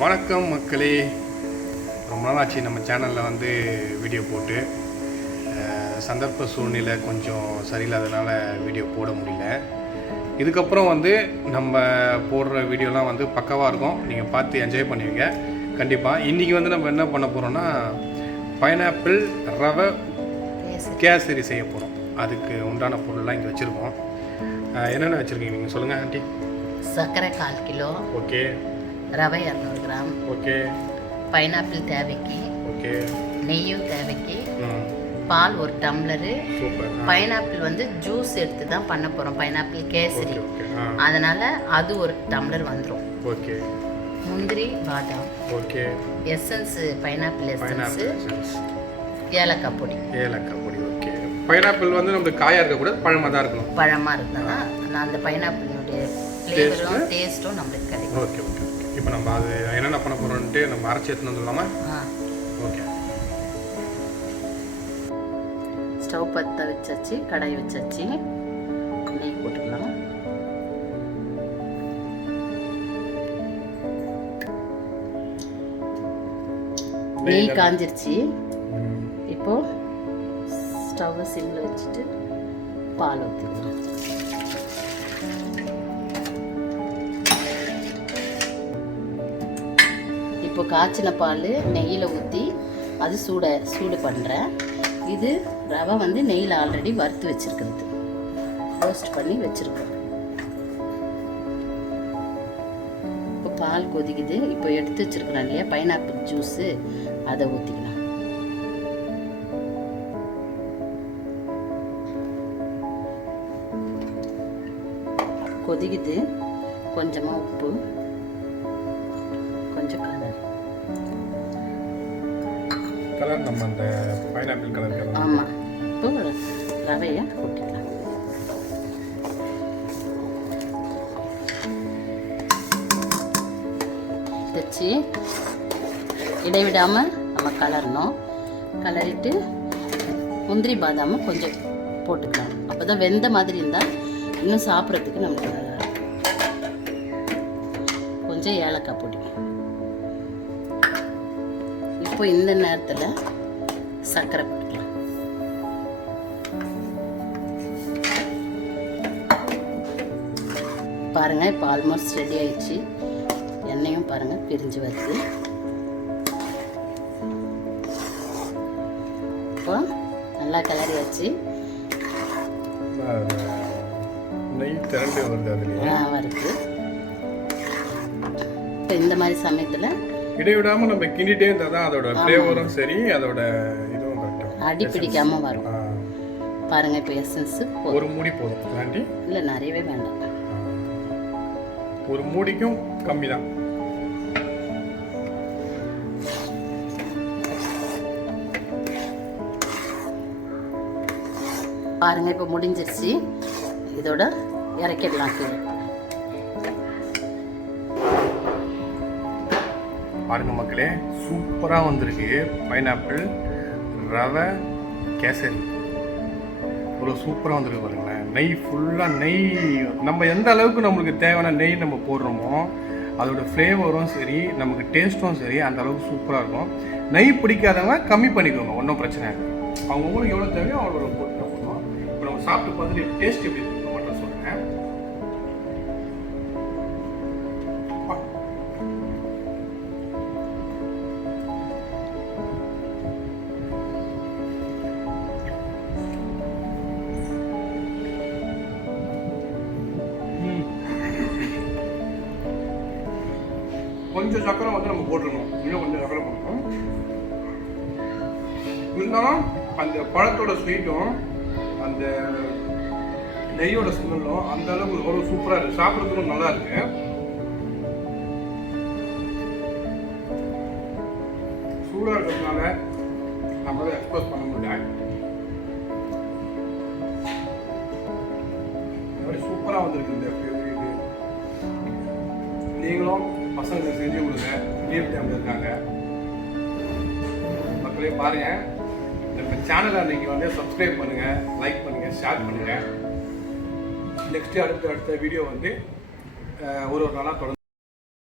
வணக்கம் மக்களே. ரொம்ப நாளாச்சு நம்ம சேனலில் வந்து வீடியோ போட்டு. சந்தர்ப்ப சூழ்நிலை கொஞ்சம் சரியில்லாதனால வீடியோ போட முடியல. இதுக்கப்புறம் வந்து நம்ம போடுற வீடியோலாம் வந்து பக்காவாக இருக்கும், நீங்கள் பார்த்து என்ஜாய் பண்ணுவீங்க கண்டிப்பாக. இன்றைக்கி வந்து நம்ம என்ன பண்ண போகிறோன்னா பைனாப்பிள் ரவை கேசரி செய்ய போகிறோம். அதுக்கு உண்டான பொருள்லாம் இங்கே வச்சுருக்கோம். என்னென்ன வச்சுருக்கீங்க நீங்கள் சொல்லுங்கள் ஆண்டி. சர்க்கரை 1/4 கிலோ. ஓகே. ரவை 200 கிராம். ஓகே. பைனாப்பிள் தேவைக்கு. ஓகே. நெய்யும் தேவைக்கு. பால் 1 டம்ளரு. பைனாப்பிள் வந்து ஜூஸ் எடுத்து தான் பண்ண போகிறோம், பைனாப்பிள் கேசரி. அதனால் அது 1 டம்ளர் வந்துடும். ஓகே. முந்திரி பாதாம். ஓகே. Essence pineapple essence. ஏலக்காய் பொடி. ஏலக்காய் பொடி. ஓகே. பைனாப்பிள் வந்து நம்மளுக்கு காயாக இருக்கக்கூடாது, பழமாக தான் இருக்கணும். பழமாக இருந்தால் தான் நான் அந்த பைனாப்பிளுடைய ஃப்ளேவரும் டேஸ்ட்டும் நம்மளுக்கு கிடைக்கும். Okay okay. இப்போ நம்ம அது என்னென்ன பண்ண போகிறோன்ட்டு நம்ம அரைச்சி எடுத்துன்னு வந்துடலாமா? ஓகே. ஸ்டவ் பற்ற வச்சாச்சு, கடாய் வச்சாச்சு, நெய் போட்டுக்கலாம். நெய் காஞ்சிருச்சு. இப்போ ஸ்டவ் சிம்மில் வச்சுட்டு பால் ஊற்றிக்கலாம். இப்போ காய்ச்சின பால் நெய்யில் ஊற்றி அது சூடு பண்ணுறேன். இது ரவை வந்து நெய்யில் ஆல்ரெடி வறுத்து வச்சுருக்கிறது, ரோஸ்ட் பண்ணி வச்சுருக்கோம். இப்போ பால் கொதிக்குது. இப்போ எடுத்து வச்சுருக்கிறோம் இல்லையா பைனாப்பிள் ஜூஸு, அதை ஊற்றிக்கலாம். கொதிக்குது. கொஞ்சமாக உப்பு, கொஞ்சம் கலர் நம்ம அந்த பைனாப்பிள் கலர். ஆமாம். இப்போ ரவையை கொட்டிக்கலாம். வச்சு இடைவிடாமல் நம்ம கலரணும். கலரிட்டு முந்திரி பாதாமை கொஞ்சம் போட்டுக்கலாம். அப்போ தான் வெந்த மாதிரி இருந்தால் இன்னும் சாப்பிட்றதுக்கு நமக்கு நல்லா இருக்கும். கொஞ்சம் ஏலக்காய் பொடி. இப்போ இந்த நேரத்தில் சர்க்கரை போட்டுக்கலாம். பாருங்கள், இப்போ ஆல்மோஸ்ட் ரெடி ஆயிடுச்சு. எண்ணெயும் பாருங்கள் பிரிஞ்சு வருது. இப்போ நல்லா கிளறியாச்சு. நெய் திரண்டு வருது. இப்போ இந்த மாதிரி சமயத்தில் இடைவிடாமல் நம்ம கிண்டிகிட்டே இருந்தால் தான் அதோட ஃப்ளேவரும் சரி, அதோட இதுவும் கரெக்டாக அடி பிடிக்காமல் வரும். பாருங்கள், இப்போ எசன்ஸு ஒரு மூடி போதும் ஆண்டி. இல்லை, நிறையவே வேண்டாம். ஒரு மூடிக்கும் கம்மி தான். பாருங்கள், இப்போ முடிஞ்சிருச்சு. இதோட இறக்கிடலாம் கீழே. பாருங்க மக்களே, சூப்பராக வந்திருக்கு பைனாப்பிள் ரவை கேசரி. இவ்வளோ சூப்பராக வந்திருக்கு பாருங்களேன். நெய் ஃபுல்லாக நெய், நம்ம எந்த அளவுக்கு நம்மளுக்கு தேவையான நெய் நம்ம போடுறோமோ அதோட ஃப்ளேவரும் சரி, நமக்கு டேஸ்ட்டும் சரி, அந்த அளவுக்கு சூப்பராக இருக்கும். நெய் பிடிக்காதவங்க கம்மி பண்ணிக்கோங்க, ஒன்றும் பிரச்சனை இல்லை. அவங்கவுங்களுக்கு எவ்வளோ தேவையோ அவ்வளோ போட்டு போடுவோம். இப்போ நம்ம சாப்பிட்டு பார்த்துட்டு டேஸ்ட் எப்படி இருக்குன்னு மட்டும் சொல்லுங்கள். கொஞ்சம் சக்கரை வந்து நம்ம போட்டுருக்கணும், இன்னும் கொஞ்சம் சக்கரை போடணும். இருந்தாலும் அந்த பழத்தோட ஸ்வீட்டும் அந்த நெய்யோட ஸ்மெல்லும் அந்த அளவுக்கு அவ்வளோ சூப்பராக இருக்குது. சாப்பிட்றதுக்கும் நல்லா இருக்கு. சூடாக இருக்கிறதுனால நம்மளால எக்ஸ்போஸ் பண்ண முடியல. இந்த மாதிரி சூப்பராக வந்திருக்கு இந்த இது. நீங்களும் பசங்களை செஞ்சு கொடுங்க, லீவ் டைமில் இருக்காங்க. மக்களே பாருங்க, நம்ம சேனலை நீங்கள் வந்து சப்ஸ்கிரைப் பண்ணுங்கள், லைக் பண்ணுங்கள், ஷேர் பண்ணுங்கள். நெக்ஸ்ட்டு அடுத்த வீடியோ வந்து ஒரு நாளாக தொடர்ந்து